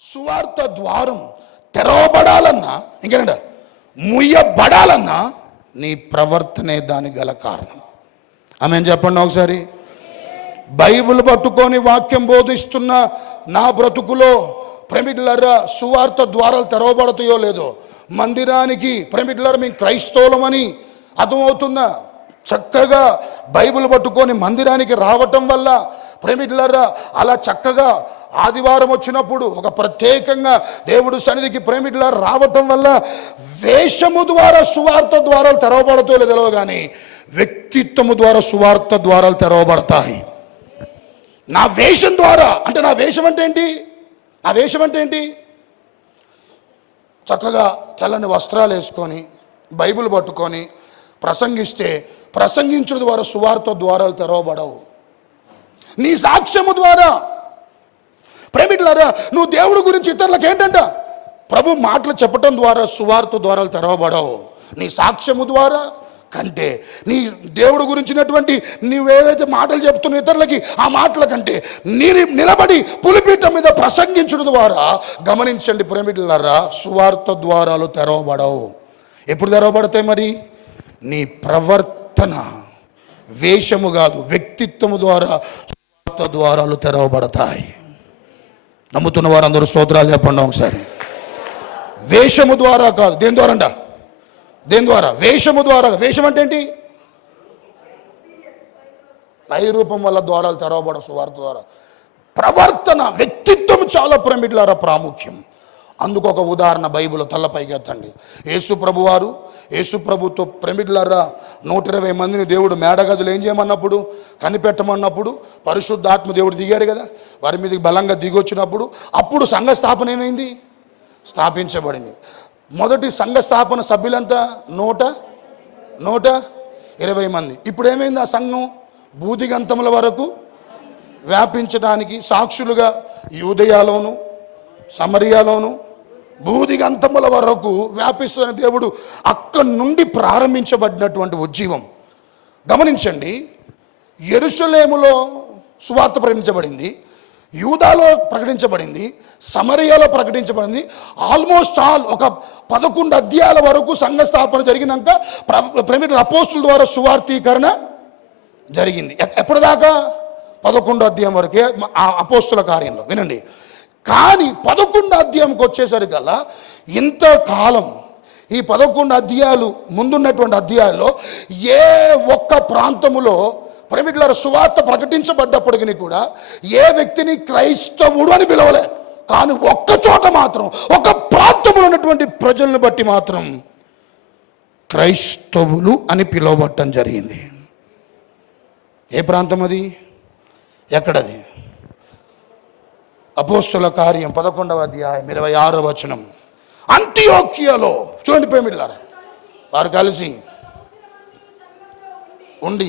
సువార్త ద్వారం తెరవబడాలన్నా ఇంకేనండి ముయ్యబడాలన్నా నీ ప్రవర్తనే దానికి గల కారణం. ఆమేన్ చెప్పండి ఒకసారి. బైబిల్ పట్టుకొని వాక్యం బోధిస్తున్న నా బ్రతుకులో ప్రేమికులారా సువార్త ద్వారాలు తెరవబడతాయో లేదో, మందిరానికి ప్రేమికులారా మేము క్రైస్తవులమని అర్థమవుతుందా? చక్కగా బైబిల్ పట్టుకొని మందిరానికి రావటం వల్ల ప్రేమికులారా అలా చక్కగా ఆదివారం వచ్చినప్పుడు ఒక ప్రత్యేకంగా దేవుడు సన్నిధికి ప్రేమికులారా రావటం వల్ల వేషము ద్వారా సువార్త ద్వారాలు తెరవబడతాయో లేదో తెలియదు, కానీ వ్యక్తిత్వము ద్వారా సువార్త ద్వారాలు తెరవబడతాయి. నా వేషం ద్వారా అంటే నా వేషం అంటే ఏంటి? నా వేషం అంటే ఏంటి? చక్కగా తెల్లని వస్త్రాలు వేసుకొని బైబిల్ పట్టుకొని ప్రసంగిస్తే ప్రసంగించడం ద్వారా సువార్త ద్వారాలు తెరవబడవు. నీ సాక్ష్యము ద్వారా ప్రేమికులారా నువ్వు దేవుడి గురించి ఇతరులకు ఏంటంట ప్రభు మాటలు చెప్పటం ద్వారా సువార్త ద్వారాలు తెరవబడవు. నీ సాక్ష్యము ద్వారా కంటే నీ దేవుడు గురించినటువంటి నీవేదైతే మాటలు చెప్తున్న ఇతరులకి ఆ మాటల కంటే నిలబడి పులిపీఠం మీద ప్రసంగించడం ద్వారా గమనించండి ప్రేమికులారా సువార్త ద్వారాలు తెరవబడవు. ఎప్పుడు తెరవబడతాయి మరి? నీ ప్రవర్తన వేషము కాదు వ్యక్తిత్వము ద్వారా సువార్త ద్వారాలు తెరవబడతాయి. నమ్ముతున్న వారందరూ స్తోత్రాలు చెప్పండి ఒకసారి. వేషము ద్వారా కాదు. దేని ద్వారా అంట? దేని ద్వారా? వేషము ద్వారా. వేషం అంటే ఏంటి? పై రూపం వల్ల ద్వారాలు తెరవబడ సువార్త ద్వారా. ప్రవర్తన వ్యక్తిత్వం చాలా ప్రేమికులారా ప్రాముఖ్యం. అందుకు ఒక ఉదాహరణ బైబిల్ తల్లపైకి ఎత్తండి. యేసు ప్రభుతో ప్రేమికులారా 120 మందిని దేవుడు మేడగదులు ఏం చేయమన్నప్పుడు కనిపెట్టమన్నప్పుడు పరిశుద్ధాత్మ దేవుడు దిగాడు కదా, వారి మీదకి బలంగా దిగొచ్చినప్పుడు అప్పుడు సంఘ స్థాపన ఏమైంది? స్థాపించబడింది. మొదటి సంఘ స్థాపన సభ్యులంతా 120 మంది. ఇప్పుడు ఏమైంది? ఆ సంఘం భూదిగంతముల వరకు వ్యాపించడానికి సాక్షులుగా యూదయలోను సమరియాలోను భూదిగంతముల వరకు వ్యాపిస్తున్న దేవుడు అక్కడి నుండి ప్రారంభించబడినటువంటి ఉజ్జీవం. గమనించండి, యెరూషలేములో సువార్త ప్రకటించబడింది, యూదాలో ప్రకటించబడింది, సమరయాలో ప్రకటించబడింది. ఆల్మోస్ట్ ఆల్ ఒక 11 అధ్యాయాల వరకు సంఘ స్థాపన జరిగినాక ప్రేమికుల అపోస్తుల ద్వారా సువార్తీకరణ జరిగింది. ఎప్పటిదాకా? 11 అధ్యాయం వరకే ఆ అపోస్తుల కార్యంలో. వినండి, కానీ 11 అధ్యాయంకి వచ్చేసరికల్లా ఇంతకాలం ఈ 11 అధ్యాయాలు ముందున్నటువంటి అధ్యాయాల్లో ఏ ఒక్క ప్రాంతములో ప్రేమికులారా సువార్త ప్రకటించబడ్డప్పటికీ కూడా ఏ వ్యక్తిని క్రైస్తవుడు అని పిలవలే. కానీ ఒక్క చోట మాత్రం ఒక ప్రాంతంలో ఉన్నటువంటి ప్రజలను బట్టి మాత్రం క్రైస్తవులు అని పిలువబట్టడం జరిగింది. ఏ ప్రాంతం అది? ఎక్కడది? అపోస్తుల కార్యం 11వ అధ్యాయం 26వ వచనం. అంతియోక్యలో చూడండి ప్రేమికులారా, వారు కలిసి ఉండి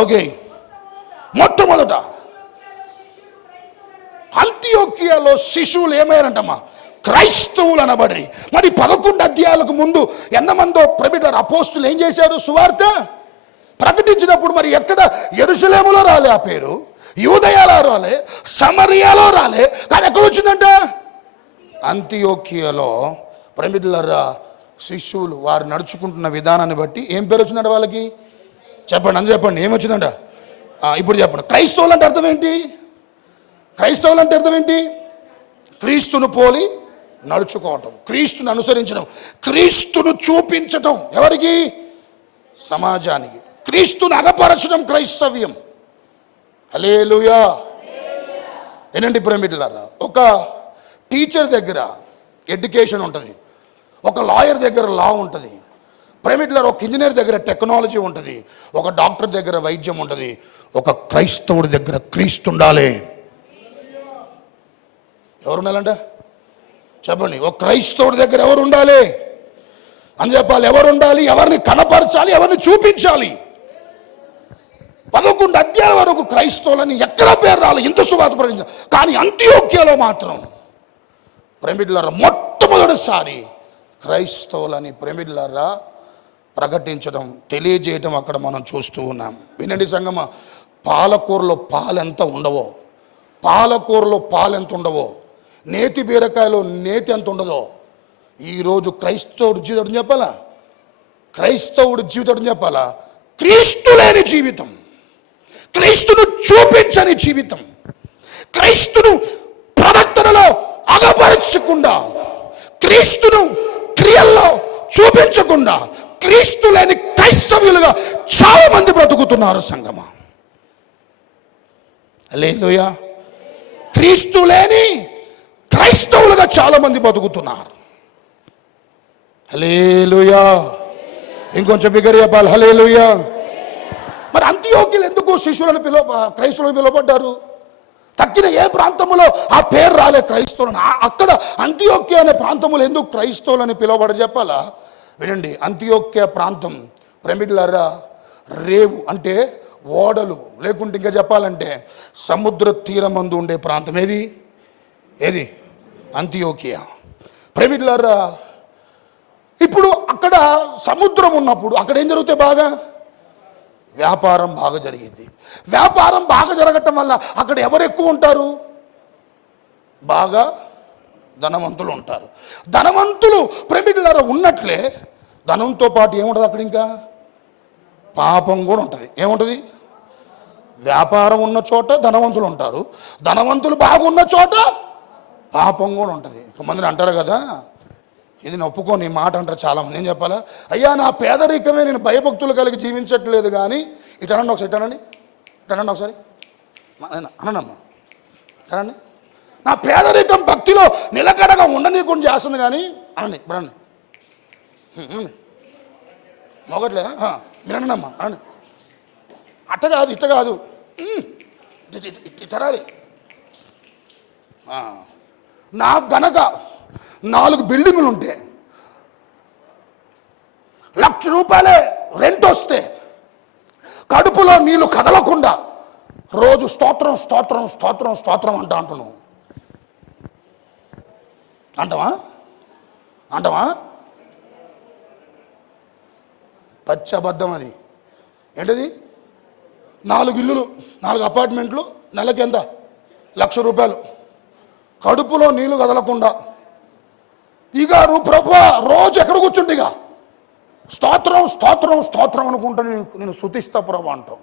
ఓకే మొట్టమొదట అంతియోక్యలో శిశువులు ఏమయ్యారంటమ్మా? క్రైస్తవులు అనబడి. మరి 11 అధ్యాయాలకు ముందు ఎంతమందో ప్రేమికులారా అపోస్తులు ఏం చేశారు? సువార్త ప్రకటించినప్పుడు మరి ఎక్కడ? యెరూషలేములో రాలే ఆ పేరు, యూదయలో రాలే, సమరియాలో రాలే, కానీ ఎక్కడ వచ్చిందంట? అంతియోక్యలో. ప్రేమికులారా శిష్యులు వారు నడుచుకుంటున్న విధానాన్ని బట్టి ఏం పేరు వచ్చిందంట వాళ్ళకి? చెప్పండి, అందు చెప్పండి, ఏమొచ్చిందంట? ఇప్పుడు చెప్పండి. క్రైస్తవులు అంటే అర్థం ఏంటి? క్రైస్తవులు అంటే అర్థం ఏంటి? క్రీస్తును పోలి నడుచుకోవటం, క్రీస్తును అనుసరించడం, క్రీస్తును చూపించటం. ఎవరికి? సమాజానికి. క్రీస్తును అగపరచడం క్రైస్తవ్యం. హల్లెలూయా. ఏనండి ప్రేమికులారా, ఒక టీచర్ దగ్గర ఎడ్యుకేషన్ ఉంటుంది, ఒక లాయర్ దగ్గర లా ఉంటుంది, ప్రేమికులారా ఒక ఇంజనీర్ దగ్గర టెక్నాలజీ ఉంటుంది, ఒక డాక్టర్ దగ్గర వైద్యం ఉంటుంది, ఒక క్రైస్తవుడి దగ్గర క్రీస్తు ఉండాలి. ఎవరు ఉండాలంట? చెప్పండి. ఒక క్రైస్తవుడి దగ్గర ఎవరు ఉండాలి అని చెప్పాలి. ఎవరు ఉండాలి? ఎవరిని కనపరచాలి, ఎవరిని చూపించాలి. 11 అధ్యాయాల వరకు క్రైస్తవులని ఎక్కడ పేరు రాలి, ఇంత సువార్త ప్రకటించారు. కానీ అంతియోక్యలో మాత్రం ప్రేమికులారా మొట్టమొదటిసారి క్రైస్తవులని ప్రేమికులారా ప్రకటించడం, తెలియజేయటం అక్కడ మనం చూస్తూ ఉన్నాం. వినండి సంగమ, పాలకూరలో పాలు ఎంత ఉండవో పాలకూరలో పాలు ఎంత ఉండవో, నేతి బీరకాయలో నేతి ఎంత ఉండదో, ఈరోజు క్రైస్తవుడు జీవితం చెప్పాలా? క్రైస్తవుడు జీవితం చెప్పాలా? క్రీస్తు లేని జీవితం, క్రీస్తును చూపించని జీవితం, క్రీస్తును ప్రవర్తనలో అగపరచకుండా, క్రీస్తును క్రియల్లో చూపించకుండా క్రీస్తు లేని క్రైస్తవులుగా చాలా మంది బ్రతుకుతున్నారు సంగమా. హల్లెలూయా. క్రీస్తు లేని క్రైస్తవులుగా చాలా మంది బతుకుతున్నారు. హల్లెలూయా. ఇంకొంచెం బిగ్గరగా చెప్పాలి హల్లెలూయా. మరి అంతియోక్యలు ఎందుకు శిష్యులను క్రైస్తవులను పిలువబడ్డారు? తక్కిన ఏ ప్రాంతంలో ఆ పేరు రాలే క్రైస్తవులను. అక్కడ అంతియోక్య అనే ప్రాంతంలో ఎందుకు క్రైస్తవులని పిలువబడ చెప్పాలా? వినండి, అంతియోక్య ప్రాంతం ప్రేమికులారా రేవు అంటే ఓడలు, లేకుంటే ఇంకా చెప్పాలంటే సముద్ర తీరమందు ఉండే ప్రాంతం. ఏది అంతియోకియా. ప్రేమికులారా ఇప్పుడు అక్కడ సముద్రం ఉన్నప్పుడు అక్కడ ఏం జరుగుతాయి? బాగా వ్యాపారం బాగా జరిగింది. వ్యాపారం బాగా జరగటం వల్ల అక్కడ ఎవరు ఎక్కువ ఉంటారు? బాగా ధనవంతులు ఉంటారు. ధనవంతులు ప్రేమికులారా ఉన్నట్లే ధనంతో పాటు ఏముంటుంది అక్కడ? ఇంకా పాపం కూడా ఉంటుంది. ఏముంటుంది? వ్యాపారం ఉన్న చోట ధనవంతులు ఉంటారు, ధనవంతులు బాగున్న చోట పాపం కూడా ఉంటుంది. కొంతమంది అంటారు కదా, ఇది ఒప్పుకోని మాట అంటారు చాలామంది. ఏం చెప్పాలా? అయ్యా నా పేదరికమే నేను భయభక్తులు కలిగి జీవించట్లేదు కానీ ఇటనండి ఒకసారి, ఇటనండి ఒకసారి అనండి అనండి, నా పేదరికం భక్తిలో నిలకడగా ఉండనీయకుండా చేస్తుంది కానీ అనండి. ఇప్పుడు అనండి మొగట్లే మీరు అనండి అమ్మా అనండి. అట్ట కాదు ఇట్ట కాదు, ఇట్టరాలి. నాకు గనక 4 బిల్డింగులు ఉంటే, 1,00,000 రూపాయలే రెంట్ వస్తే, కడుపులో నీళ్ళు కదలకుండా రోజు స్తోత్రం స్తోత్రం స్తోత్రం స్తోత్రం అంటున్నావు అంటావా? పచ్చి అబద్ధం అది. ఏంటది? 4 ఇల్లులు, 4 అపార్ట్మెంట్లు, నెలకి ఎంత? 1,00,000 రూపాయలు, కడుపులో నీళ్లు కదలకుండా. ఇక నువ్వు ప్రభు రోజు ఎక్కడ కూర్చుంటే ఇక స్తోత్రం స్తోత్రం స్తోత్రం అనుకుంటా నేను స్తుతిస్తా ప్రభు అంటావు.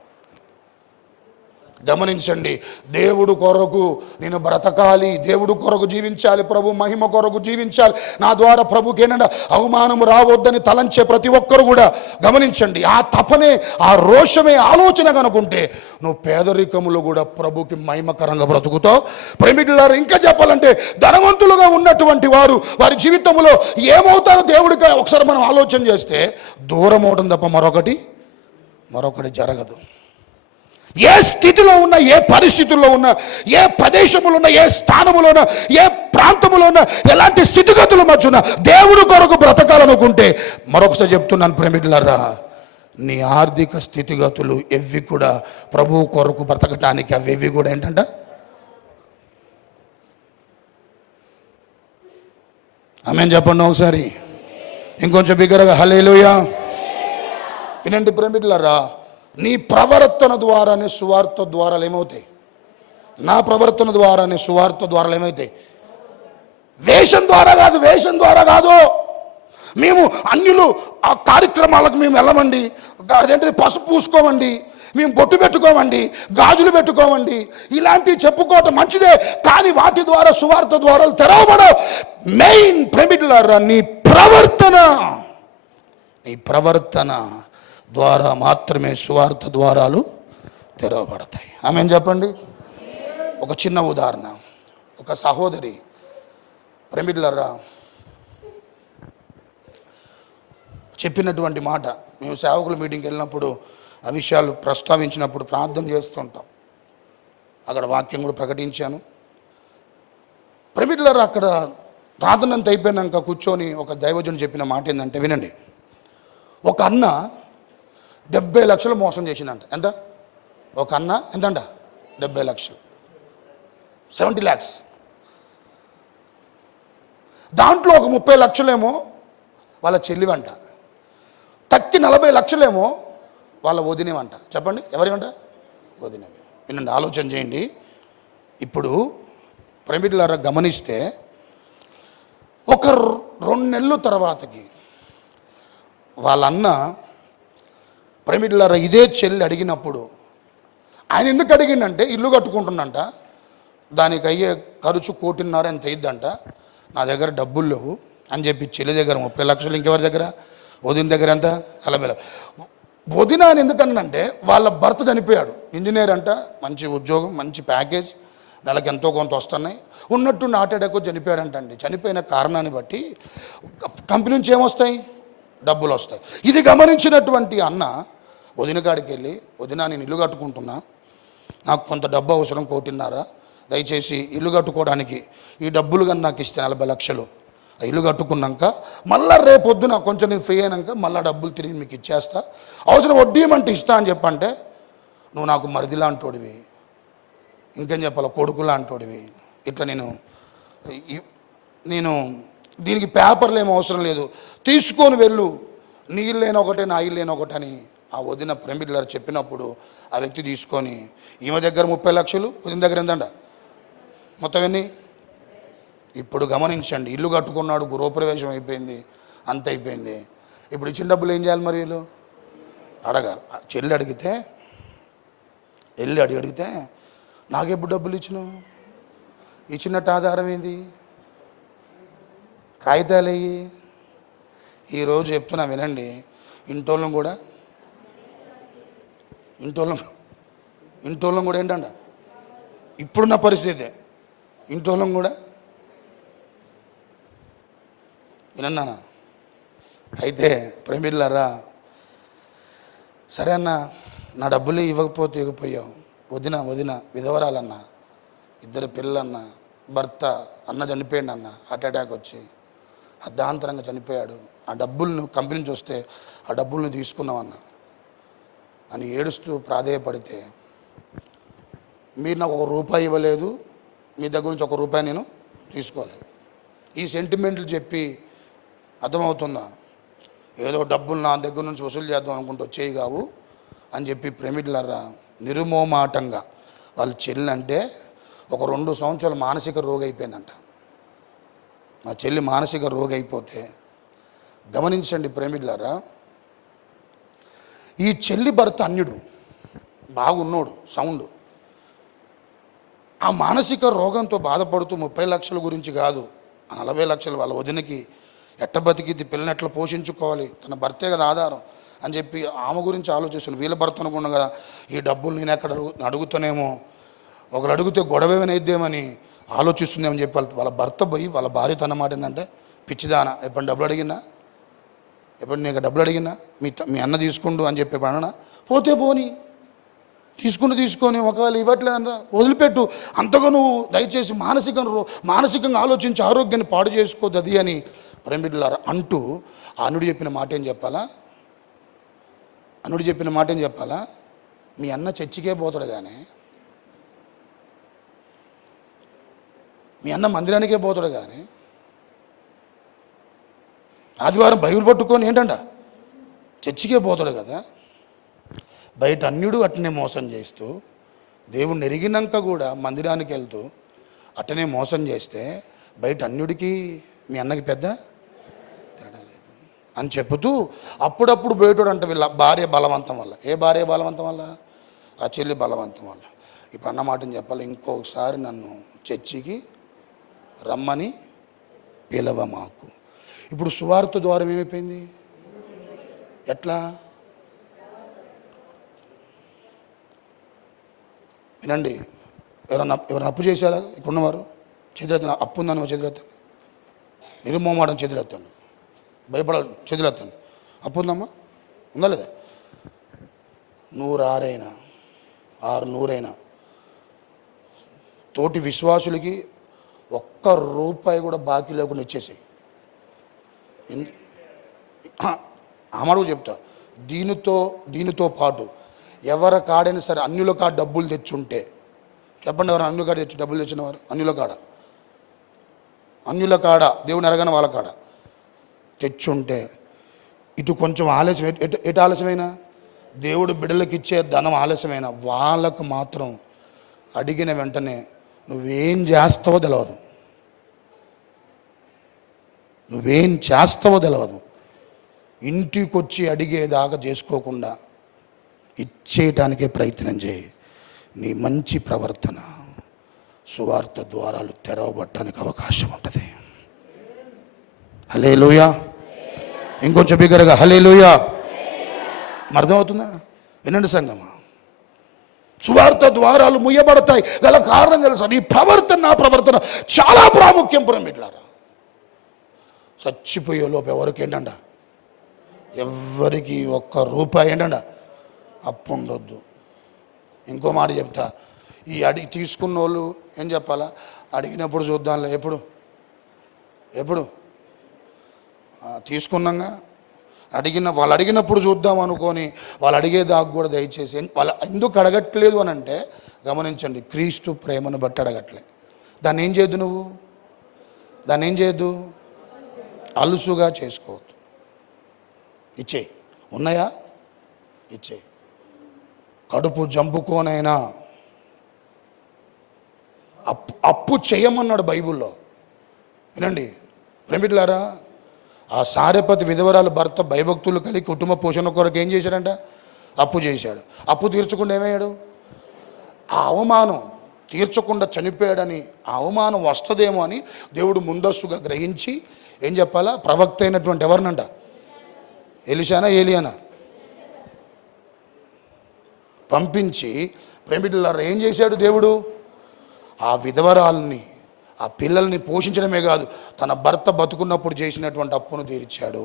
గమనించండి, దేవుడు కొరకు నేను బ్రతకాలి, దేవుడు కొరకు జీవించాలి, ప్రభు మహిమ కొరకు జీవించాలి, నా ద్వారా ప్రభుకి ఏంటంటే అవమానం రావద్దని తలంచే ప్రతి ఒక్కరు కూడా గమనించండి. ఆ తపనే, ఆ రోషమే ఆలోచన కనుకుంటే నువ్వు పేదరికములు కూడా ప్రభుకి మహిమకరంగా బ్రతుకుతావు. ప్రేమికులారా ఇంకా చెప్పాలంటే ధనవంతులుగా ఉన్నటువంటి వారు వారి జీవితంలో ఏమవుతారో దేవుడికి ఒకసారి మనం ఆలోచన చేస్తే దూరం అవడం తప్ప మరొకటి జరగదు. ఏ స్థితిలో ఉన్నా, ఏ పరిస్థితుల్లో ఉన్నా, ఏ ప్రదేశంలో ఉన్నా, ఏ స్థానంలో ఉన్నా, ఏ ప్రాంతంలో ఉన్నా, ఎలాంటి స్థితిగతుల మధ్యన దేవుడు కొరకు బ్రతకాలనుకుంటే మరొకసారి చెప్తున్నాను ప్రేమికులారా, నీ ఆర్థిక స్థితిగతులు ఎవ్వి కూడా ప్రభువు కొరకు బ్రతకటానికి అవి కూడా ఏంటంట ఆమేన్ చెప్పండి ఒకసారి. ఇంకొంచెం బిగ్గరగా హల్లెలూయా. వినండి ప్రేమికులారా, నీ ప్రవర్తన ద్వారానే సువార్త ద్వారాలు ఏమవుతాయి? నా ప్రవర్తన ద్వారానే సువార్త ద్వారాలు ఏమవుతాయి? వేషం ద్వారా కాదు. మేము అన్యులు ఆ కార్యక్రమాలకు మేము వెళ్ళమండి, అదేంటిది పసుపు పూసుకోమండి, మేము బొట్టు పెట్టుకోమండి, గాజులు పెట్టుకోమండి, ఇలాంటివి చెప్పుకోవటం మంచిదే, కానీ వాటి ద్వారా సువార్త ద్వారాలు తెరవబడవు. మెయిన్ ప్రేమికులారా నీ ప్రవర్తన ద్వారా మాత్రమే సువార్త ద్వారాలు తెరవబడతాయి. ఆమేన్ చెప్పండి. ఒక చిన్న ఉదాహరణ, ఒక సహోదరి ప్రేమికులారా చెప్పినటువంటి మాట, మేము సేవకుల మీటింగ్కి వెళ్ళినప్పుడు ఆ విషయాలు ప్రస్తావించినప్పుడు ప్రార్థన చేస్తుంటాం, అక్కడ వాక్యం కూడా ప్రకటించాను. ప్రేమికులారా అక్కడ ప్రార్థన అంతా అయిపోయినాక కూర్చొని ఒక దైవజనుడు చెప్పిన మాట ఏంటంటే వినండి, ఒక అన్న 70 లక్షలు మోసం చేసిందంట. ఎంత? ఒక అన్న ఎంతంట? 70 లక్షలు, 70 lakhs. దాంట్లో ఒక 30 లక్షలేమో వాళ్ళ చెల్లివంట, తక్కి 40 లక్షలేమో వాళ్ళ వదినేవంట. చెప్పండి ఎవరివంట? వదినేవి. వినండి, ఆలోచన చేయండి. ఇప్పుడు ప్రేమికులారా గమనిస్తే ఒక 2 నెలల తర్వాతకి వాళ్ళన్న ప్రేమికులారా ఇదే చెల్లి అడిగినప్పుడు ఆయన ఎందుకు అడిగిందంటే ఇల్లు కట్టుకుంటున్నంట, దానికి అయ్యే ఖర్చు 1.5 ఎంత అయ్యిద్దంట, నా దగ్గర డబ్బులు లేవు అని చెప్పి చెల్లి దగ్గర 30 లక్షలు, ఇంకెవరి దగ్గర వదిన దగ్గర ఎంత 40. వదిన అని ఎందుకనంటే వాళ్ళ భర్త చనిపోయాడు, ఇంజనీర్ అంట, మంచి ఉద్యోగం, మంచి ప్యాకేజ్, నెలకి ఎంతో కొంత వస్తున్నాయి, ఉన్నట్టు హార్ట్ అటాక్ చనిపోయాడంటండి. చనిపోయిన కారణాన్ని బట్టి కంపెనీ నుంచి ఏమొస్తాయి, డబ్బులు వస్తాయి. ఇది గమనించినటువంటి అన్న వదిన కాడికి వెళ్ళి, వదిన నేను ఇల్లు కట్టుకుంటున్నా, నాకు కొంత డబ్బు అవసరం 1.5, దయచేసి ఇల్లు కట్టుకోవడానికి ఈ డబ్బులు కానీ నాకు ఇస్తే 40 లక్షలు, ఇల్లు కట్టుకున్నాక మళ్ళీ రేపొద్దున కొంచెం నేను ఫ్రీ అయినాక మళ్ళీ డబ్బులు తిరిగి మీకు ఇచ్చేస్తా, అవసరం వడ్డీ ఏమంటే ఇస్తా అని చెప్పంటే, నువ్వు నాకు మరిది లాంటోడివి, ఇంకేం చెప్పాలి, కొడుకు లాంటోడివి, ఇట్లా నేను దీనికి పేపర్లు ఏమో అవసరం లేదు, తీసుకొని వెళ్ళు, నీ ఇల్లేనో ఒకటే నా ఇల్లేనో ఒకటి అని ఆ వదిన ప్రేమికులారా చెప్పినప్పుడు ఆ వ్యక్తి తీసుకొని ఈమె దగ్గర 30 లక్షలు, వదిన దగ్గర ఎంతంట, మొత్తం ఎన్ని? ఇప్పుడు గమనించండి, ఇల్లు కట్టుకున్నాడు, గృహప్రవేశం అయిపోయింది, అంత అయిపోయింది. ఇప్పుడు ఇచ్చిన డబ్బులు ఏం చేయాలి? మరి వీళ్ళు అడగాలి. చెల్లి అడిగితే నాకెప్పుడు డబ్బులు ఇచ్చినావు, ఇచ్చినట్టు ఆధారం ఏంది, కాగితాలు అయ్యి. ఈరోజు చెప్తున్నా వినండి, ఇంటోళ్ళం కూడా ఏంటంట, ఇప్పుడున్న పరిస్థితి, ఇంటోళ్ళం కూడా వినన్నానా. అయితే ప్రేమిళ్ళారా, సరే అన్న, నా డబ్బులు ఇవ్వకపోయావు, వదిన విధవరాలన్న, 2 పిల్లలన్న, భర్త అన్న చనిపోయాడు అన్న, హార్ట్ అటాక్ వచ్చి అర్ధాంతరంగా చనిపోయాడు, ఆ డబ్బులను కంపెనీ నుంచి వస్తే ఆ డబ్బులను తీసుకున్నామన్న అని ఏడుస్తూ ప్రాధేయపడితే, మీరు నాకు ₹1 ఇవ్వలేదు, మీ దగ్గర నుంచి ₹1 నేను తీసుకోలేదు, ఈ సెంటిమెంట్లు చెప్పి అర్థమవుతుందా, ఏదో డబ్బులు నా దగ్గర నుంచి వసూలు చేద్దాం అనుకుంటూ వచ్చేవి కావు అని చెప్పి ప్రేమికులారా నిర్మోమాటంగా వాళ్ళు చెల్లి అంటే ఒక 2 సంవత్సరాలు మానసిక రోగి అయిపోయిందంట. మా చెల్లి మానసిక రోగి అయిపోతే గమనించండి ప్రేమికులారా, ఈ చెల్లి భర్త అన్యుడు, బాగున్నోడు, సౌండ్, ఆ మానసిక రోగంతో బాధపడుతూ 30 లక్షల గురించి కాదు, 40 లక్షలు వాళ్ళ వదినకి ఎట్ట బతికిద్ది, పిల్లని ఎట్లా పోషించుకోవాలి, తన భర్తే కదా ఆధారం అని చెప్పి ఆమె గురించి ఆలోచిస్తున్నాను. వీళ్ళ భర్త అనుకున్నా కదా, ఈ డబ్బులు నేను ఎక్కడ అడుగుతానేమో, ఒకరు అడిగితే గొడవేమైద్దేమని ఆలోచిస్తుందేమని చెప్పి వాళ్ళ భర్త పోయి వాళ్ళ భార్యతో అన్నమాట ఏంటంటే, పిచ్చిదానా, ఎప్పుడు డబ్బులు అడిగినా, ఎప్పుడు నీకు డబ్బులు అడిగినా మీ అన్న తీసుకుండు అని చెప్పి అన్నా, పోతే పోని, తీసుకొని ఒకవేళ ఇవ్వట్లేదంట వదిలిపెట్టు, అంతగా నువ్వు దయచేసి మానసికంగా ఆలోచించి ఆరోగ్యాన్ని పాడు చేసుకోవద్దు అది అని ప్రేమికులారా అంటూ అనుడు చెప్పిన మాట ఏం చెప్పాలా, మీ అన్న చర్చికే పోతాడు కానీ, మీ అన్న మందిరానికే పోతాడు కానీ, ఆదివారం బైబిల్ పట్టుకొని ఏంటంట చర్చికే పోతాడు కదా. బయట అన్యుడు అట్టనే మోసం చేస్తూ, దేవుణ్ణి ఎరిగినాక కూడా మందిరానికి వెళ్తూ అట్టనే మోసం చేస్తే బయట అన్యుడికి మీ అన్నకి పెద్ద తేడా లేదు అని చెబుతూ అప్పుడప్పుడు బయటోడు అంట వీళ్ళ భార్య బలవంతం వల్ల. ఏ భార్య బలవంతం వల్ల? ఆ చెల్లి బలవంతం వల్ల. ఇప్పుడు అన్న మాటని చెప్పాలి, ఇంకొకసారి నన్ను చర్చికి రమ్మని పిలవ మాకు. ఇప్పుడు సువార్త ద్వారా ఏమైపోయింది, ఎట్లా వినండి, ఎవరన్నా అప్పు చేశారా ఇక్కడున్నవారు? చేతులెత్తండి. అప్పు ఉందని చేతులెత్తండి, నిర్మోమాటం చేతులెత్తండి, భయపడాలి చేతులెత్తండి. అప్పు ఉందమ్మా, ఉందా లేదా? 100 600 తోటి విశ్వాసులకి ₹1 కూడా బాకీ లేకుండా ఇచ్చేసాయి. అమరుగు చెప్తా, దీనితో పాటు ఎవరి కాడైనా సరే అన్యుల కాడ డబ్బులు తెచ్చుంటే చెప్పండి, ఎవరు అన్యుల కాడ డబ్బులు తెచ్చినవారు? అన్యుల కాడ దేవుని ఎరగని వాళ్ళ కాడ తెచ్చుంటే, ఇటు కొంచెం ఆలస్యం, ఎటు ఆలస్యమైనా దేవుడు బిడ్డలకు ఇచ్చే ధనం ఆలస్యమైన వాళ్ళకు మాత్రం అడిగిన వెంటనే నువ్వేం చేస్తావో తెలియదు, నువ్వేం చేస్తావో తెలియదు. ఇంటికి వచ్చి అడిగేదాకా చేసుకోకుండా ఇచ్చేయటానికే ప్రయత్నం చేయి. నీ మంచి ప్రవర్తన సువార్త ద్వారాలు తెరవబట్టడానికి అవకాశం ఉంటుంది. హల్లెలూయా. ఇంకొంచెం బిగ్గరగా హల్లెలూయా. అర్థమవుతుందా? వినండి సంగమా, సువార్త ద్వారాలు ముయ్యబడతాయి గల కారణం తెలుసా? నీ ప్రవర్తన, నా ప్రవర్తన చాలా ప్రాముఖ్యం. పురమిట్లారా, చచ్చిపోయే లోపు ఎవరికి ఏంటంట, ఎవరికి ఒక్క రూపాయి ఏంటంట అప్పు ఉండొద్దు. ఇంకో మాట చెప్తా, ఈ అడిగి తీసుకున్న వాళ్ళు ఏం చెప్పాలా, అడిగినప్పుడు చూద్దాంలే, ఎప్పుడు ఎప్పుడు తీసుకున్నాగా వాళ్ళు అడిగినప్పుడు చూద్దాం అనుకొని వాళ్ళు అడిగేదాకా కూడా దయచేసి వాళ్ళు ఎందుకు అడగట్లేదు అని అంటే గమనించండి, క్రీస్తు ప్రేమను బట్టి అడగట్లే. దాన్ని ఏం చేయద్దు, నువ్వు దాన్ని ఏం చేయద్దు, అలుసుగా చేసుకోవద్దు. ఇచ్చేయి, ఉన్నాయా ఇచ్చేయి. కడుపు జంపుకోనైనా అప్పు చేయమన్నాడు బైబిల్లో. వినండి ప్రేమిట్లారా, ఆ సారెపతి విధవరాలు భర్త భయభక్తులు కలిగి కుటుంబ పోషణ కొరకు ఏం చేశాడంట, అప్పు చేశాడు. అప్పు తీర్చకుండా ఏమయ్యాడు, ఆ అవమానం తీర్చకుండా చనిపోయాడని, ఆ అవమానం వస్తుందేమో అని దేవుడు ముందస్తుగా గ్రహించి ఏం చెప్పాలా, ప్రవక్త అయినటువంటి ఎవరినంట, ఎలీషానా ఏలియానా పంపించి ప్రేమికులారా ఏం చేశాడు దేవుడు, ఆ విధవరాల్ని, ఆ పిల్లల్ని పోషించడమే కాదు, తన భర్త బతుకున్నప్పుడు చేసినటువంటి అప్పును తీర్చాడు.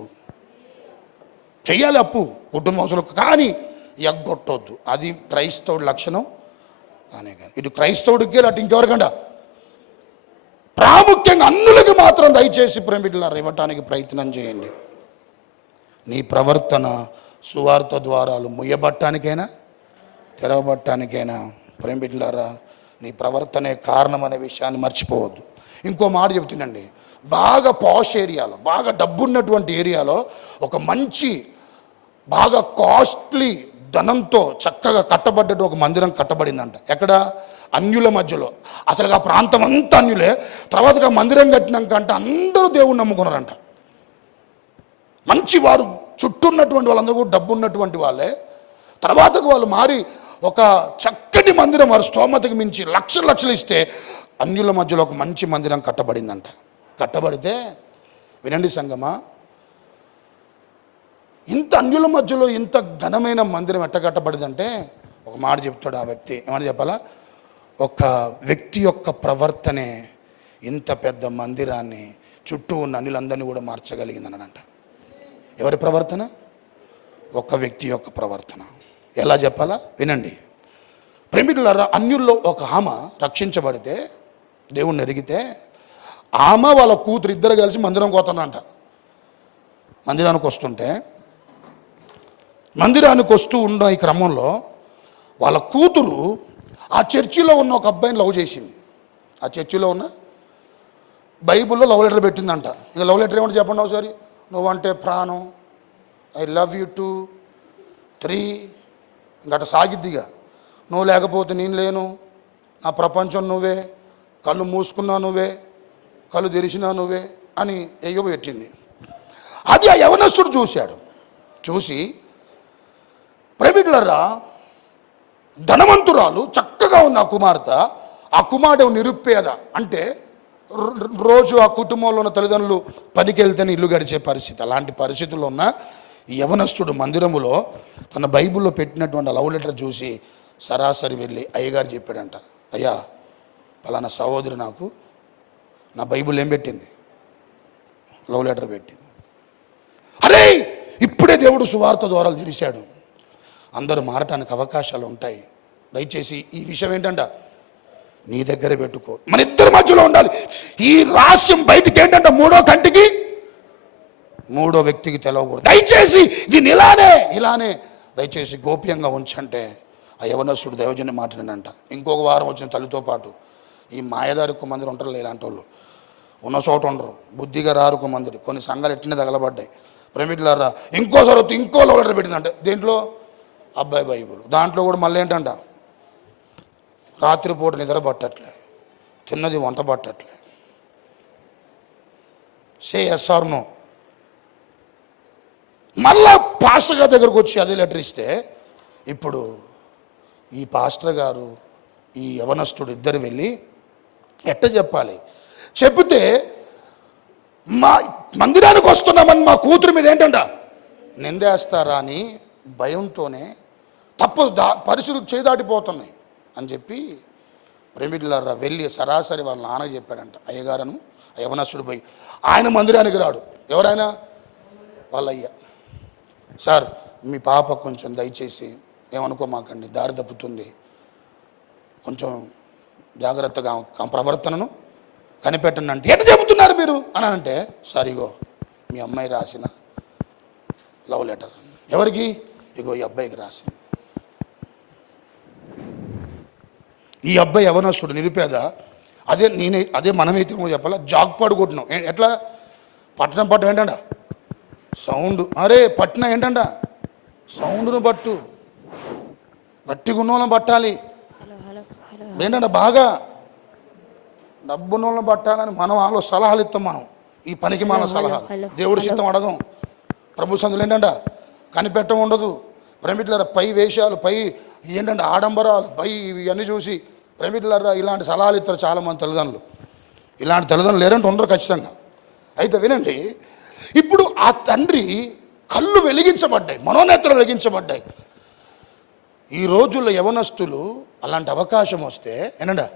చెయ్యాలి అప్పు కుటుంబస్తులకు, కానీ ఎగ్గొట్టొద్దు. అది క్రైస్తవుడి లక్షణం కానీ కాదు. ఇటు క్రైస్తవుడికి అటు ఇంకెవరికంట ప్రాముఖ్యంగా అన్నులకి మాత్రం దయచేసి ప్రేమికులారా ఇవ్వటానికి ప్రయత్నం చేయండి. నీ ప్రవర్తన సువార్త ద్వారాలు ముయ్యబట్టానికైనా తెరవబట్టానికైనా ప్రేమికులారా నీ ప్రవర్తనే కారణం అనే విషయాన్ని మర్చిపోవద్దు. ఇంకో మాట చెప్తున్నాండి, బాగా పాష్ ఏరియాలో, బాగా డబ్బున్నటువంటి ఏరియాలో ఒక మంచి బాగా కాస్ట్లీ ధనంతో చక్కగా కట్టబడ్డట్టు ఒక మందిరం కట్టబడిందంట. ఎక్కడ, అన్యుల మధ్యలో. అసలు ఆ ప్రాంతం అంతా అన్యులే. తర్వాత ఆ మందిరం కట్టినాక అంటే అందరూ దేవుణ్ణి నమ్ముకున్నారంట. మంచి వారు చుట్టూ ఉన్నటువంటి వాళ్ళందరూ కూడా డబ్బు ఉన్నటువంటి వాళ్ళే. తర్వాతకు వాళ్ళు మారి ఒక చక్కటి మందిరం, వారి స్తోమతకు మించి లక్షలు ఇస్తే అన్యుల మధ్యలో ఒక మంచి మందిరం కట్టబడిందంట. కట్టబడితే వినండి సంగమా, ఇంత అన్యుల మధ్యలో ఇంత ఘనమైన మందిరం ఎట్ట కట్టబడిందంటే ఒక మాట చెప్తాడు ఆ వ్యక్తి. ఏమని చెప్పాలా, ఒక వ్యక్తి యొక్క ప్రవర్తనే ఇంత పెద్ద మందిరాన్ని, చుట్టూ ఉన్న అన్యులందరినీ కూడా మార్చగలిగిందనంట. ఎవరి ప్రవర్తన? ఒక వ్యక్తి యొక్క ప్రవర్తన. ఎలా చెప్పాలా వినండి ప్రేమికులారా, అన్యుల్లో ఒక ఆమె రక్షించబడితే, దేవుణ్ణి ఎరిగితే, ఆమె వాళ్ళ కూతురు ఇద్దరు కలిసి మందిరంకి పోతానంట. మందిరానికి వస్తూ ఉన్న ఈ క్రమంలో వాళ్ళ కూతురు ఆ చర్చిలో ఉన్న ఒక అబ్బాయిని లవ్ చేసింది. ఆ చర్చిలో ఉన్న బైబిల్లో లవ్ లెటర్ పెట్టిందంట. ఇక లవ్ లెటర్ ఏమంటే చెప్పండి ఒకసారి, నువ్వంటే ప్రాణం, ఐ లవ్ యూ 2 3 ఇంకట సాగిద్దిగా, నువ్వు లేకపోతే నేను లేను, నా ప్రపంచం నువ్వే, కళ్ళు మూసుకున్నా నువ్వే, కళ్ళు తెరిచినా నువ్వే అని ఎయ్యో పెట్టింది. అది ఆ యవనస్తుడు చూశాడు. చూసి ప్రేమికులరా, ధనవంతురాలు చక్కగా ఉంది ఆ కుమారుడు నిరుపేద. అంటే రోజు ఆ కుటుంబంలో ఉన్న తల్లిదండ్రులు పనికి వెళ్తేనే ఇల్లు గడిచే పరిస్థితి. అలాంటి పరిస్థితుల్లో ఉన్న యవనస్తుడు మందిరములో తన బైబిల్లో పెట్టినటువంటి లవ్ లెటర్ చూసి సరాసరి వెళ్ళి అయ్యగారు చెప్పాడంట, అయ్యా పలానా సహోదరి నాకు నా బైబిల్ ఏం పెట్టింది, లవ్ లెటర్ పెట్టింది. అరే ఇప్పుడే దేవుడు సువార్త ద్వారాలు తెరిచాడు, అందరూ మారటానికి అవకాశాలు ఉంటాయి. దయచేసి ఈ విషయం ఏంటంట నీ దగ్గర పెట్టుకో, మన ఇద్దరి మధ్యలో ఉండాలి. ఈ రహస్యం బయటికి ఏంటంటే మూడో వ్యక్తికి తెలవకూడదు. దయచేసి దీన్ని ఇలానే దయచేసి గోప్యంగా ఉంచంటే ఆ యవనస్తుడు దైవజన్యం మాట్లాడినంట. ఇంకొక వారం వచ్చిన తల్లితో పాటు ఈ మాయదారి కుమందరు ఉంటారు, ఇలాంటి వాళ్ళు ఉన్న చోట ఉండరు, బుద్ధిగా రారు కుమందరు. కొన్ని సంఘాలు ఎట్టినే తగలబడ్డాయి. ప్రేమికులారా, ఇంకోసారి వస్తే ఇంకో లవ్ లెటర్ పెట్టిందంట. దేంట్లో అబ్బాయి బైబుల్, దాంట్లో కూడా మళ్ళీ ఏంటంట రాత్రిపూట నిద్ర పట్టట్లే, తిన్నది వంట పట్టట్లే. సే ఎస్ఆర్ నో. మళ్ళా పాస్టర్ గారి దగ్గరకు వచ్చి అదే లెటర్ ఇస్తే ఇప్పుడు ఈ పాస్టర్ గారు ఈ యవనస్తుడు ఇద్దరు వెళ్ళి ఎట్ట చెప్పాలి, చెప్తే మా మందిరానికి వస్తున్నామని మా కూతురు మీద ఏంటంట నిందేస్తారా అని భయంతోనే తప్పదు, పరిస్థితులు చేదాటిపోతున్నాయి అని చెప్పి ప్రేమికులారా వెళ్ళి సరాసరి వాళ్ళ నాన్నకి చెప్పాడంట. అయ్యగారను యవనస్తుడు పోయి ఆయన మందిరానికి రాడు. ఎవరైనా వాళ్ళయ్య, సార్ మీ పాప కొంచెం దయచేసి ఏమనుకోమాకండి, దారి తప్పుతుంది, కొంచెం జాగ్రత్తగా ప్రవర్తనను కనిపెట్టండి అంటే, ఎట్లా చెబుతున్నారు మీరు అని అంటే, సార్ ఇగో మీ అమ్మాయి రాసిన లవ్ లెటర్. ఎవరికి? ఇగో ఈ అబ్బాయికి రాసింది. ఈ అబ్బాయి యవనస్తుడు నిరుపేద. అదే మనమైతే చెప్పాలా, జాగ్పాడు కొట్టినాం. ఎట్లా పట్టణం ఏంటంట సౌండ్, అరే పట్టిన ఏంటంట సౌండ్ను పట్టు, గట్టిగా ఉన్నోళ్ళని పట్టాలి ఏంటంటే బాగా డబ్బున్నోళ్ళని పట్టాలని మనం సలహాలు ఇస్తాం. మనం ఈ పనికి మన సలహాలు దేవుడి చిత్తం అడగం. ప్రభు సందులు ఏంటంట కనిపెట్టం ఉండదు. ప్రేమిట్లరా పై వేషాలు, పై ఏంటంటే ఆడంబరాలు, పై ఇవన్నీ చూసి ప్రేమిట్లరా ఇలాంటి సలహాలు ఇస్తారు చాలామంది తల్లిదండ్రులు. ఇలాంటి తల్లిదండ్రులు లేరంటే ఉండరు ఖచ్చితంగా. అయితే వినండి, ఇప్పుడు ఆ తండ్రి కళ్ళు వెలిగించబడ్డాయి, మనోనేత్రం వెలిగించబడ్డాయి. ఈ రోజుల్లో యవనస్తులు అలాంటి అవకాశం వస్తే ఏంటంటే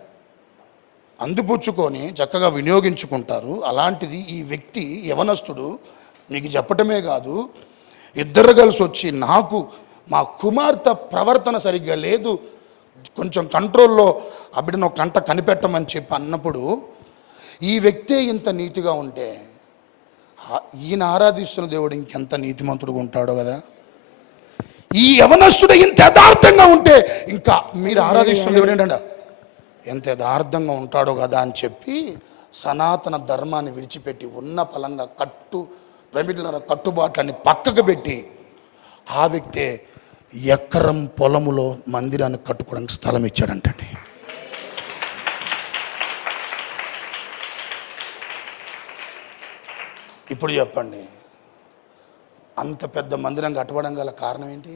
అందిపుచ్చుకొని చక్కగా వినియోగించుకుంటారు. అలాంటిది ఈ వ్యక్తి యవనస్తుడు నీకు చెప్పటమే కాదు, ఇద్దరు కలిసి వచ్చి నాకు మా కుమార్తె ప్రవర్తన సరిగ్గా లేదు, కొంచెం కంట్రోల్లో ఆ బిడ్డను ఒక కంట కనిపెట్టమని చెప్పి అన్నప్పుడు ఈ వ్యక్తే ఇంత నీతిగా ఉంటే ఈయన ఆరాధిస్తున్న దేవుడు ఇంకెంత నీతిమంతుడుగా ఉంటాడో కదా. ఈ యవనస్తుడు ఇంత యథార్థంగా ఉంటే ఇంకా మీరు ఆరాధిస్తున్న దేవుడు ఏంటంటే ఎంత యథార్థంగా ఉంటాడో కదా అని చెప్పి సనాతన ధర్మాన్ని విడిచిపెట్టి ఉన్న ఫలంగా కట్టుబాట్లని పక్కకు పెట్టి ఆ వ్యక్తే ఎకరం పొలములో మందిరాన్ని కట్టుకోవడానికి స్థలం ఇచ్చాడంటండి. ఇప్పుడు చెప్పండి, అంత పెద్ద మందిరం కట్టడం గల కారణం ఏంటి?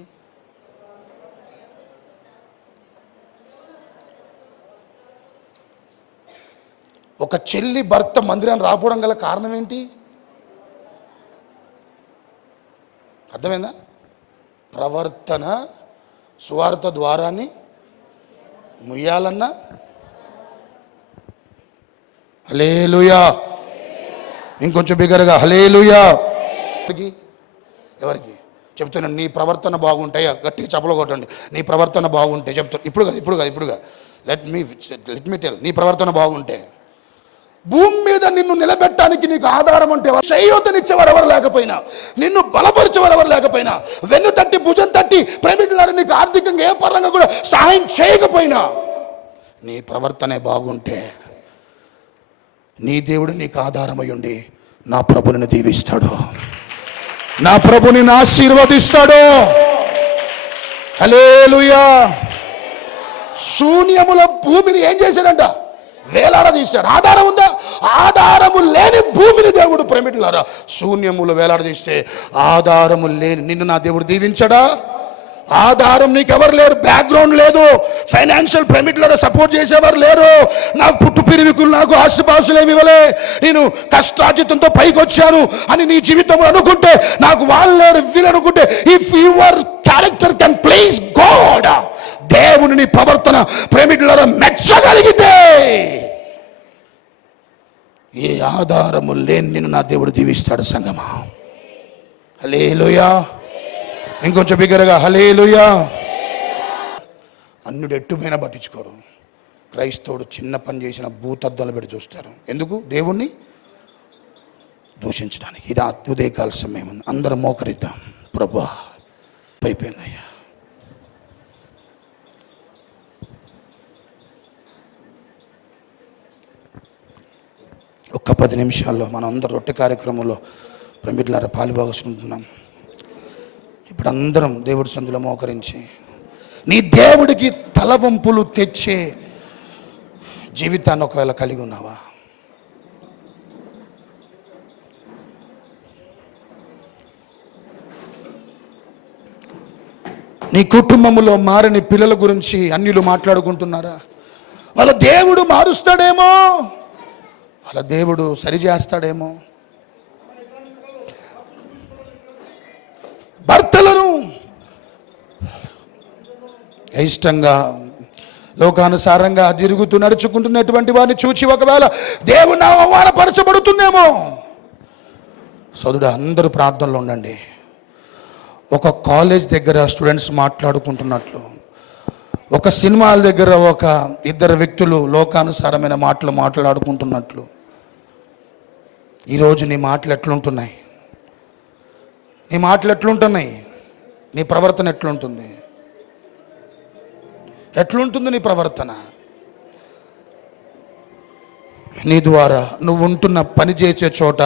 ఒక చెల్లి భర్త మందిరాన్ని రాకపోవడం గల కారణం ఏంటి? అర్థమైందా? ప్రవర్తన సువార్త ద్వారాన్ని ముయ్యాలన్నా. హల్లెలూయా. ఇంకొంచెం బిగ్గరగా హల్లెలూయా. ఎవరికి చెప్తున్నాను? నీ ప్రవర్తన బాగుంటాయి, గట్టిగా చప్పలు కొట్టండి. నీ ప్రవర్తన బాగుంటే చెప్తాను. ఇప్పుడుగా లెట్ మీ టెల్. నీ ప్రవర్తన బాగుంటే భూమి మీద నిన్ను నిలబెట్టడానికి నీకు ఆధారం అంటే చేయూతనిచ్చేవారు ఎవరు లేకపోయినా, నిన్ను బలపరిచేవారు ఎవరు లేకపోయినా, వెన్ను తట్టి భుజం తట్టి ప్రేమికులారా నీకు ఆర్థికంగా ఏ పరంగా కూడా సహాయం చేయకపోయినా, నీ ప్రవర్తనే బాగుంటే నీ దేవుడు నీకు ఆధారమై ఉండి నా ప్రభుని దీవిస్తాడు, నా ప్రభుని ఆశీర్వదిస్తాడు. హల్లెలూయా. శూన్యముల భూమిని ఏం చేశాడంట? వేలాడదీశాడు. ఆధారం ఉందా? ఆధారము లేని భూమిని దేవుడు ప్రేమికులారా శూన్యములు వేలాడదీస్తే ఆధారము లేని నిన్ను నా దేవుడు దీవించడా? ఆధారం నీకు ఎవరు లేరు, బ్యాక్గ్రౌండ్ లేదు, ఫైనాన్షియల్ ప్రేమికులారా సపోర్ట్ చేసేవారు లేరు, నాకు పుట్టు పిరివికులు, నాకు ఆస్తిపాస్తులు ఏమి ఇవ్వలే, నేను కష్టార్జితంతో పైకి వచ్చాను అని నీ జీవితంలో అనుకుంటే, నాకు వాళ్ళు లేరు వీళ్ళు అనుకుంటే, if your character can please God, దేవుని నీ ప్రవర్తన ప్రేమికులారా మెచ్చగలిగితే ఏ ఆధారము లేని నిన్ను నా దేవుడు దీవిస్తాడు సంగమా. హల్లెలూయా. ఇంకొంచెం బిగ్గరగా హల్లెలూయా. అన్యుడు ఎట్టుపోయినా పట్టించుకోరు. క్రైస్తవుడు చిన్న పని చేసిన భూతద్దాలు పెట్టి చూస్తారు. ఎందుకు? దేవుణ్ణి దూషించడానికి. ఇది ఉదయకాల సమయం. అందరం మోకరిద్దాం. ప్రభువా అయిపోయిందయ్యా. ఒక్క 10 నిమిషాల్లో మనం అందరం రొట్టె కార్యక్రమంలో ప్రేమికులారా పాలుభాగస్వాములుంటున్నాం. ఇప్పుడు అందరం దేవుడి సందులో మోకరించి నీ దేవుడికి తలవంపులు తెచ్చే జీవితాన్ని ఒకవేళ కలిగి ఉన్నావా? నీ కుటుంబంలో మారని పిల్లల గురించి అన్యులు మాట్లాడుకుంటున్నారా? వాళ్ళ దేవుడు మారుస్తాడేమో, వాళ్ళ దేవుడు సరిచేస్తాడేమో. భర్తలను ఇష్టంగా లోకానుసారంగా తిరుగుతూ నడుచుకుంటున్నటువంటి వారిని చూచి ఒకవేళ దేవుడు అవమానపరచబడుతుందేమో. సోదరుడు, అందరూ ప్రార్థనలో ఉండండి. ఒక కాలేజ్ దగ్గర స్టూడెంట్స్ మాట్లాడుకుంటున్నట్లు, ఒక సినిమాల దగ్గర ఒక ఇద్దరు వ్యక్తులు లోకానుసారమైన మాటలు మాట్లాడుకుంటున్నట్లు ఈరోజు నీ మాటలు ఎట్లుంటున్నాయి? నీ మాటలు ఎట్లుంటున్నాయి? నీ ప్రవర్తన ఎట్లుంటుంది? ఎట్లుంటుంది నీ ప్రవర్తన? నీ ద్వారా నువ్వు ఉంటున్న పని చేసే చోట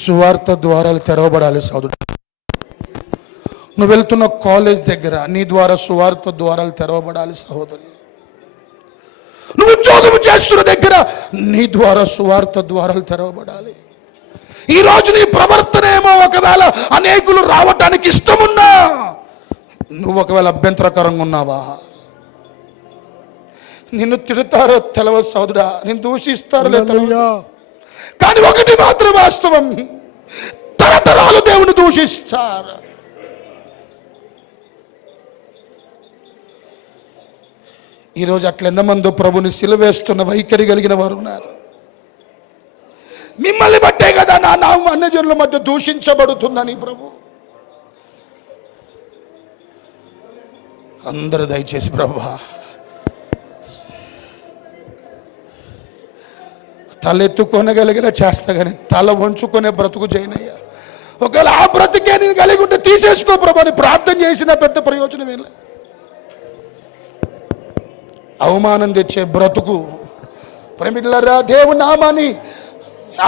సువార్త ద్వారాలు తెరవబడాలి సోదరుడు. నువ్వు వెళ్తున్న కాలేజ్ దగ్గర నీ ద్వారా సువార్త ద్వారాలు తెరవబడాలి సహోదరి. నువ్వు ఉద్యోగం చేస్తున్న దగ్గర నీ ద్వారా సువార్త ద్వారాలు తెరవబడాలి. ఈరోజు నీ ప్రవర్తన ఏమో ఒకవేళ అనేకులు రావటానికి ఇష్టమున్నా నువ్వు ఒకవేళ అభ్యంతరకరంగా ఉన్నావా? నిన్ను తిడతారో తెలవ సోదరా, నిన్ను దూషిస్తారో తెలవా, కానీ ఒకటి మాత్రం వాస్తవం, తరతరాలు దేవుని దూషిస్తారు. ఈరోజు అట్లా ఎంతమందో ప్రభుని సిలువేస్తున్న వైఖరి కలిగిన వారు ఉన్నారు. మిమ్మల్ని బట్టే కదా నా నామం అన్యజనుల మధ్య దూషించబడుతుందని ప్రభు. అందరూ దయచేసి ప్రభువా తలెత్తుకొనగలిగిన చేస్తా కానీ తల వంచుకునే బ్రతుకు చేయనయ్యా. ఒకవేళ ఆ బ్రతుకే నేను కలిగి ఉంటే తీసేసుకో ప్రభు అని ప్రార్థన చేసిన పెద్ద ప్రయోజనం ఏం లేదు. అవమానం తెచ్చే బ్రతుకు, ప్రేమికులారా, దేవుని నామాన్ని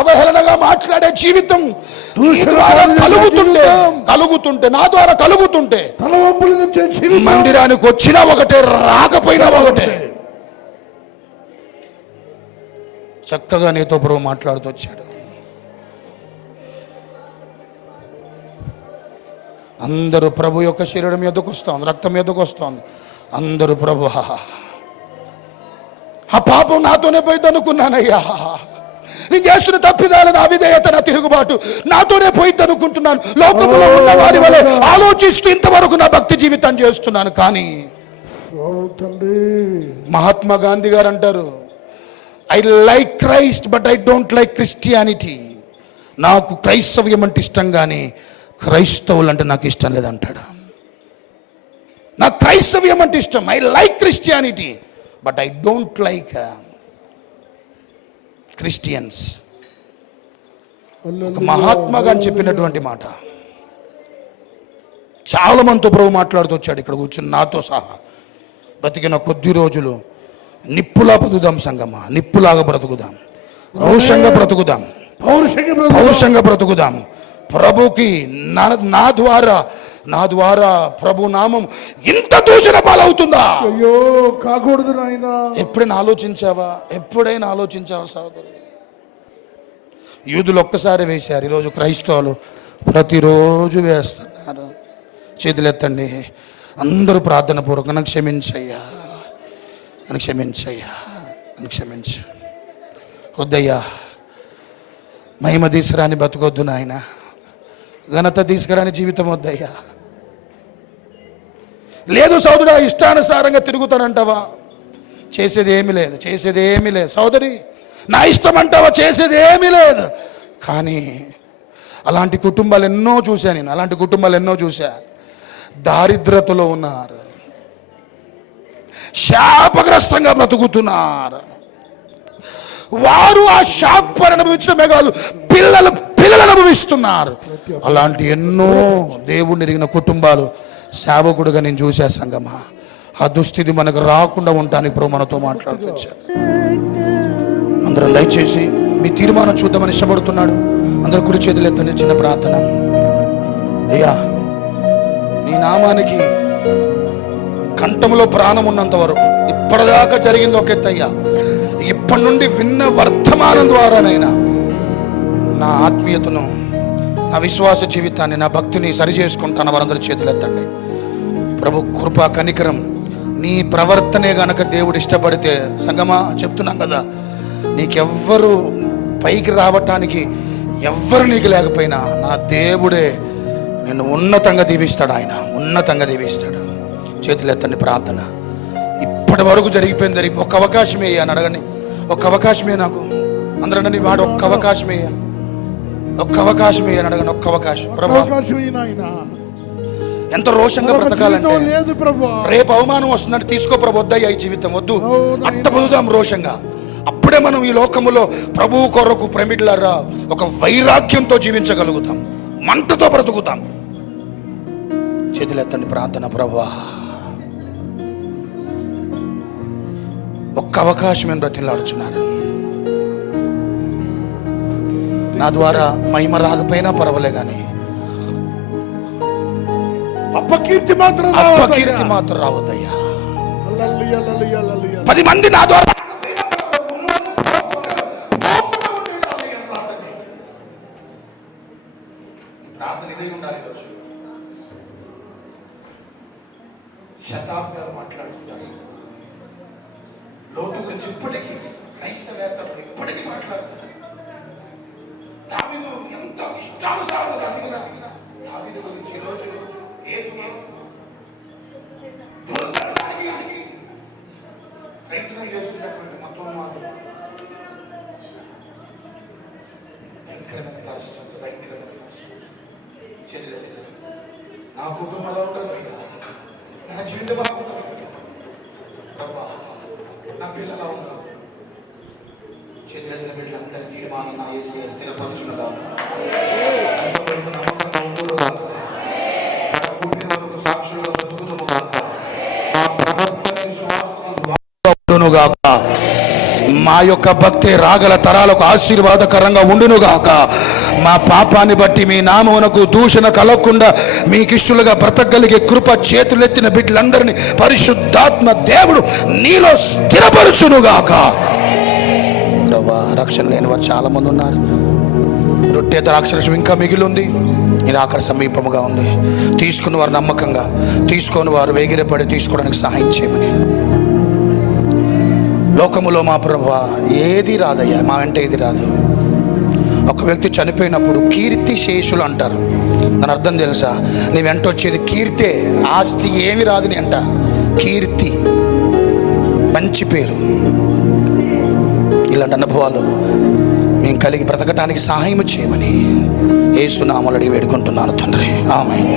అవహేళనగా మాట్లాడే జీవితం కలుగుతుంటే నా ద్వారా కలుగుతుంటే మందిరానికి వచ్చినా ఒకటే, రాకపోయినా ఒకటే. చక్కగా నీతో ప్రభు మాట్లాడుతూ వచ్చాడు. అందరూ ప్రభు యొక్క శరీరం మీదకు వస్తోంది, రక్తం మీదకు వస్తోంది. అందరూ ప్రభు ఆ పాపం నాతోనే పోయింది అనుకున్నానయ్యా, నేను చేస్తున్న తప్పిదాలు, నా విధేయత, నా తిరుగుబాటు నాతోనే పోయింది అనుకుంటున్నాను. లోకంలో ఉన్న వారి వలె ఆలోచిస్తూ ఇంతవరకు నా భక్తి జీవితాన్ని చేస్తున్నాను. కానీ మహాత్మా గాంధీ గారు అంటారు, I like Christ but I don't like Christianity. నాకు క్రైస్తవ్యం అంటే ఇష్టం కానీ క్రైస్తవులు అంటే నాకు ఇష్టం లేదంటాడు. నాకు క్రైస్తవ్యం అంటే ఇష్టం, I like Christianity but I don't like Christians. Mahatma Gandhi చెప్పినటువంటి మాట. చాలా మందితో ప్రభు మాట్లాడుతూ వచ్చాడు. ఇక్కడ కూర్చుని నాతో సహా బతికిన కొద్ది రోజులు నిప్పులా బ్రతుకుదాం సంగమా, నిప్పులాగా బ్రతుకుదాం, రోషంగా బ్రతుకుదాం, పౌరుషంగా బ్రతుకుదాం. ప్రభుకి నా ద్వారా ప్రభు నామం ఇంత దూషణ పాలవుతుందా? అయ్యో కాకూడదు నాయనా. ఎప్పుడైనా ఆలోచించావా సోదరు? యూదులు ఒక్కసారి వేశారు, ఈరోజు క్రైస్తవులు ప్రతిరోజు వేస్తున్నారు. చేతులెత్తండి అందరూ ప్రార్థన పూర్వకంగా, నన్ను క్షమించయ్యా, నన్ను క్షమించయ్యా, నన్ను క్షమించ. వద్దయ్యా, మహిమ తీసుకురాని బతుకొద్దు నాయన, ఘనత తీసుకురాని జీవితం వద్దయ్యా. లేదు సోదరుడా, ఇష్టానుసారంగా తిరుగుతానంటావా? చేసేది ఏమీ లేదు సోదరి. నా ఇష్టం అంటావా? చేసేది ఏమీ లేదు. కానీ అలాంటి కుటుంబాలు ఎన్నో చూశా. దారిద్రతలో ఉన్నారు, శాపగ్రస్తంగా బ్రతుకుతున్నారు. వారు ఆ శాపాన్ని అనుభవించడమే కాదు, పిల్లలు అనుభవిస్తున్నారు. అలాంటి ఎన్నో దేవుడిని ఎరిగిన కుటుంబాలు సేవకుడుగా నేను చూసా సంగమా. ఆ దుస్థితి మనకు రాకుండా ఉండటానికి ప్రభు మనతో మాట్లాడుతూ వచ్చాడు. అందరం దయచేసి మీ తీర్మానం చూద్దామని ఇష్టపడుతున్నాడు. అందరూ కుడి చేతులు ఎత్తండి. చిన్న ప్రార్థన. అయ్యా, నీ నామానికి కంఠంలో ప్రాణం ఉన్నంత వరకు, ఇప్పటిదాకా జరిగింది ఒక ఎత్తయ్యా, ఇప్పటి నుండి విన్న వర్తమానం ద్వారానైనా నా ఆత్మీయతను, నా విశ్వాస జీవితాన్ని, నా భక్తిని సరి చేసుకుంటాను. వారందరూ చేతులు ఎత్తండి. ప్రభు కృపా కనికరం, నీ ప్రవర్తనే గనక దేవుడు ఇష్టపడితే, సంగమా చెప్తున్నాం కదా, నీకెవ్వరు పైకి రావటానికి ఎవ్వరు నీకు లేకపోయినా నా దేవుడే నిన్ను ఉన్నతంగా దీవిస్తాడు. ఆయన ఉన్నతంగా దీవిస్తాడు. చేతులు ఎత్తండి. ప్రార్థన ఇప్పటి వరకు జరిగిపోయింది. ఒక్క అవకాశమే అని అడగండి. ఒక్క అవకాశమే నాకు. అందరూ నీ వాడు ఒక్క అవకాశమే, ఒక్క అవకాశమే అని అడగండి. ఒక్క అవకాశం ప్రభా. ఎంత రోషంగా బ్రతకాలంటే, రేపు అవమానం వస్తుందంటే తీసుకో ప్రభు, వద్దయ్యా ఈ జీవితం వద్దు, అట్ట పొందుదాం రోషంగా. అప్పుడే మనం ఈ లోకములో ప్రభువు కొరకు ప్రమిడ్లారా ఒక వైరాగ్యంతో జీవించగలుగుతాం, మంటతో బ్రతుకుతాం. చేతులెత్తండి. ప్రార్థన. ప్రభువా, ఒక్క అవకాశం నేను బ్రతిలాడుచున్నాను. నా ద్వారా మహిమ రాకపోయినా పర్వాలే కానీ అపకీర్తి మాత్రం రావద్దయ్యా. 10 మంది నా ద్వారా శతాబ్దాలు మాట్లాడుతున్నారు. లోతు గురించి ఇప్పటికీ క్రైస్తవేత్తలు ఇప్పటికీ మాట్లాడుతున్నారు. దావీదు ఎంత ఇష్టానుసారంగా దావీదు గురించి ఈరోజు ప్రయత్నం చేస్తున్నటువంటి మొత్తం భయంకరమైన పరిస్థితి, భయంకరమైన పరిస్థితి. నా కుటుంబంలో ఉండదు, నా జీవితంలో ఉండదు, నా పిల్లల ఉన్నారు. చెల్లెళ్ళ బిడ్డలందరి తీర్మానం నా యేసయ్య స్థిరపరచునుగా. మా యొక్క భక్తి రాగల తరాలకు ఆశీర్వాదకరంగా ఉండునుగాక. మా పాపాన్ని బట్టి మీ నామమునకు దూషణ కలగకుండా మీకిష్టులుగా బ్రతకగలిగే కృప చేతులెత్తిన బిడ్డలందరినీ పరిశుద్ధాత్మ దేవుడు నీలో స్థిరపరచునుగాక. ప్రభా, రక్షణ లేని వారు చాలా మంది ఉన్నారు. రొట్టె ద్రాక్షరసం ఇంకా మిగిలి ఉంది. ఇది ఆఖరి సమీపముగా ఉంది. తీసుకున్న వారు నమ్మకంగా, తీసుకొని వారు వేగిరపడి తీసుకోవడానికి సహాయం చేయమని. లోకములో మా ప్రభువా ఏది రాదయ్యా, మా వెంట ఏది రాదు. ఒక వ్యక్తి చనిపోయినప్పుడు కీర్తి శేషులు అంటారు. దాని అర్థం తెలుసా? నీ వెంట వచ్చేది కీర్తే, ఆస్తి ఏమి రాదు నీ అంట. కీర్తి, మంచి పేరు, ఇలాంటి అనుభవాలు మేము కలిగి బ్రతకటానికి సహాయం చేయమని యేసు నామములో అడిగి వేడుకుంటున్నాను తండ్రి. ఆమేన్.